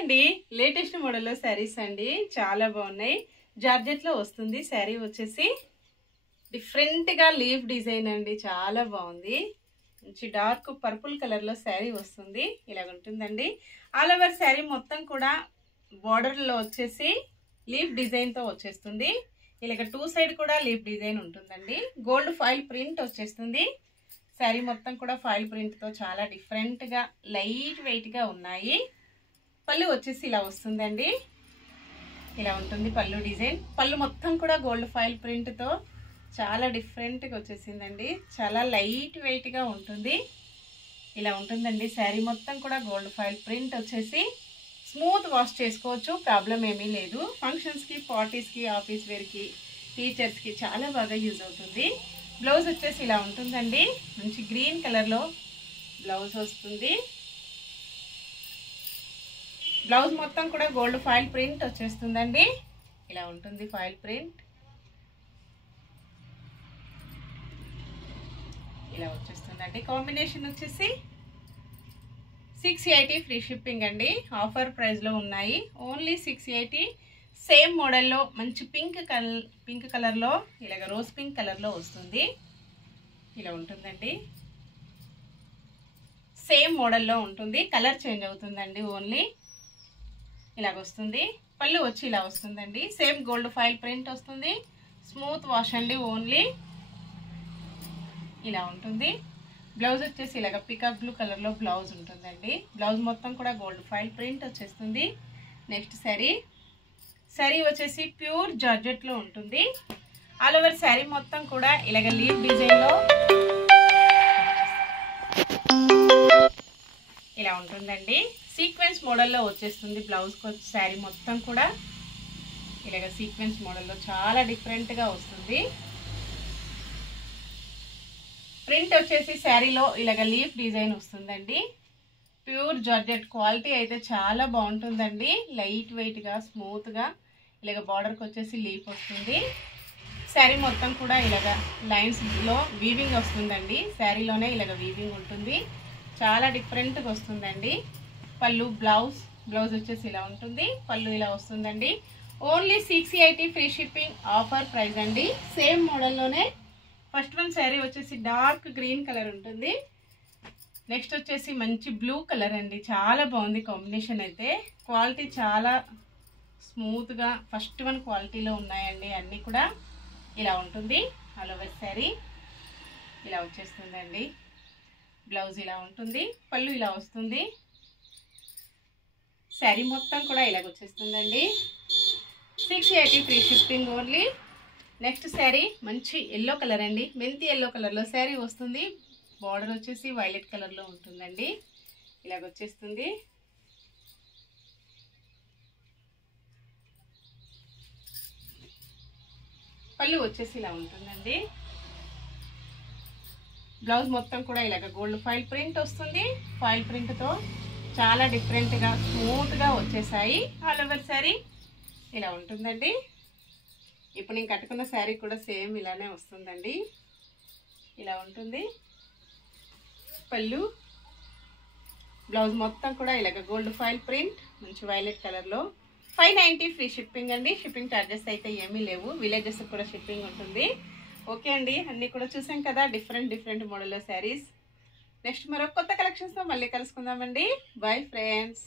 అండి, లేటెస్ట్ మోడల్లో శారీస్ అండి, చాలా బాగున్నాయి. జార్జెట్ లో వస్తుంది. శారీ వచ్చేసి డిఫరెంట్ గా లీఫ్ డిజైన్ అండి, చాలా బాగుంది. మంచి డార్క్ పర్పుల్ కలర్ లో శారీ వస్తుంది. ఇలాగ ఉంటుందండి. ఆల్ ఓవర్ శారీ మొత్తం కూడా బార్డర్ లో వచ్చేసి లీఫ్ డిజైన్ తో వచ్చేస్తుంది. ఇలాగ టూ సైడ్ కూడా లీఫ్ డిజైన్ ఉంటుందండి. గోల్డ్ ఫాయిల్ ప్రింట్ వచ్చేస్తుంది. శారీ మొత్తం కూడా ఫాయిల్ ప్రింట్ తో చాలా డిఫరెంట్ గా లైట్ వెయిట్ గా ఉన్నాయి. పళ్ళు వచ్చేసి ఇలా వస్తుందండి. ఇలా ఉంటుంది పళ్ళు డిజైన్. పళ్ళు మొత్తం కూడా గోల్డ్ ఫాయిల్ ప్రింట్ తో చాలా డిఫరెంట్ గా వచ్చేసిందండి. చాలా లైట్ వెయిట్ గా ఉంటుంది. ఇలా ఉంటుందండి. శారీ మొత్తం కూడా గోల్డ్ ఫాయిల్ ప్రింట్ వచ్చేసి స్మూత్ వాష్ చేసుకోవచ్చు, ప్రాబ్లం ఏమీ లేదు. ఫంక్షన్స్ కి, పార్టీస్ కి, ఆఫీస్ వేర్ కి, టీచర్స్ కి చాలా బాగా యూజ్ అవుతుంది. బ్లౌజ్ వచ్చేసి ఇలా ఉంటుందండి. మంచి గ్రీన్ కలర్ లో బ్లౌజ్ వస్తుంది. బ్లౌజ్ మొత్తం కూడా గోల్డ్ ఫాయిల్ ప్రింట్ వచ్చేస్తుందండి. ఇలా ఉంటుంది ఫాయిల్ ప్రింట్. ఇలా వచ్చేస్తుందండి. కాంబినేషన్ వచ్చేసి 680 ఫ్రీ షిప్పింగ్ అండి. ఆఫర్ ప్రైస్ లో ఉన్నాయి. ఓన్లీ 680. సేమ్ మోడల్లో మంచి పింక్ కలర్ లో ఇలాగ రోజ్ పింక్ కలర్ లో వస్తుంది. ఇలా ఉంటుందండి. సేమ్ మోడల్లో ఉంటుంది. కలర్ చేంజ్ అవుతుందండి. ఓన్లీ ఇలాగ వస్తుంది. పళ్ళు వచ్చి ఇలా వస్తుందండి. సేమ్ గోల్డ్ ఫాయిల్ ప్రింట్ వస్తుంది. స్మూత్ వాష్ అండి. ఓన్లీ ఇలా ఉంటుంది. బ్లౌజ్ వచ్చేసి ఇలాగ పికాక్ బ్లూ కలర్ లో బ్లౌజ్ ఉంటుందండి. బ్లౌజ్ మొత్తం కూడా గోల్డ్ ఫాయిల్ ప్రింట్ వచ్చేస్తుంది. నెక్స్ట్ శారీ వచ్చేసి ప్యూర్ జార్జెట్ లో ఉంటుంది. ఆల్ ఓవర్ శారీ మొత్తం కూడా ఇలాగ లీఫ్ డిజైన్ లో ఇలా ఉంటుందండి. సీక్వెన్స్ మోడల్లో వచ్చేస్తుంది. బ్లౌజ్ శారీ మొత్తం కూడా ఇలాగ సీక్వెన్స్ మోడల్లో చాలా డిఫరెంట్ గా వస్తుంది. ప్రింట్ వచ్చేసి శారీలో ఇలాగ లీఫ్ డిజైన్ వస్తుందండి. ప్యూర్ జార్జెట్ క్వాలిటీ అయితే చాలా బాగుంటుందండి. లైట్ వెయిట్ గా స్మూత్ గా ఇలాగ బార్డర్కి వచ్చేసి లీఫ్ వస్తుంది. శారీ మొత్తం కూడా ఇలాగ లైన్స్ లో వీవింగ్ వస్తుందండి. శారీలోనే ఇలాగ వీవింగ్ ఉంటుంది. చాలా డిఫరెంట్గా వస్తుందండి. పళ్ళు బ్లౌజ్ వచ్చేసి ఇలా ఉంటుంది. పళ్ళు ఇలా వస్తుందండి. Only 680 free shipping offer price అండి. సేమ్ మోడల్లోనే ఫస్ట్ వన్ శారీ వచ్చేసి డార్క్ గ్రీన్ కలర్ ఉంటుంది. నెక్స్ట్ వచ్చేసి మంచి బ్లూ కలర్ అండి. చాలా బాగుంది కాంబినేషన్ అయితే. క్వాలిటీ చాలా స్మూత్గా ఫస్ట్ వన్ క్వాలిటీలో ఉన్నాయండి. అన్నీ కూడా ఇలా ఉంటుంది. ఆల్ ఓవర్ శారీ ఇలా వచ్చేస్తుందండి. బ్లౌజ్ ఇలా ఉంటుంది. పళ్ళు ఇలా వస్తుంది. శారీ మొత్తం కూడా ఇలాగ వచ్చేస్తుందండి. 680 free shipping only. Next sari మంచి ఎల్లో కలర్ అండి. మెంతి ఎల్లో కలర్లో శారీ వస్తుంది. బార్డర్ వచ్చేసి వైలెట్ కలర్లో ఉంటుందండి. ఇలాగ వచ్చేస్తుంది. పళ్ళు వచ్చేసి ఇలా ఉంటుందండి. బ్లౌజ్ మొత్తం కూడా ఇలాగ గోల్డ్ ఫాయిల్ ప్రింట్ వస్తుంది. ఫాయిల్ ప్రింట్తో చాలా డిఫరెంట్గా స్మూత్గా వచ్చేసాయి. ఆల్ ఓవర్ శారీ ఇలా ఉంటుందండి. ఇప్పుడు నేను కట్టుకున్న శారీ కూడా సేమ్ ఇలానే వస్తుందండి. ఇలా ఉంటుంది పళ్ళు. బ్లౌజ్ మొత్తం కూడా ఇలాగ గోల్డ్ ఫాయిల్ ప్రింట్ మంచి వైలెట్ కలర్లో. 590 ఫ్రీ షిప్పింగ్ అండి. షిప్పింగ్ ఛార్జెస్ అయితే ఏమీ లేవు. విలేజెస్ కూడా షిప్పింగ్ ఉంటుంది. ఓకే అండి, అన్నీ కూడా చూసాం కదా డిఫరెంట్ మోడల్లో శారీస్. నెక్స్ట్ మరో కొత్త కలెక్షన్స్తో మళ్ళీ కలుసుకుందామండి. Bye friends.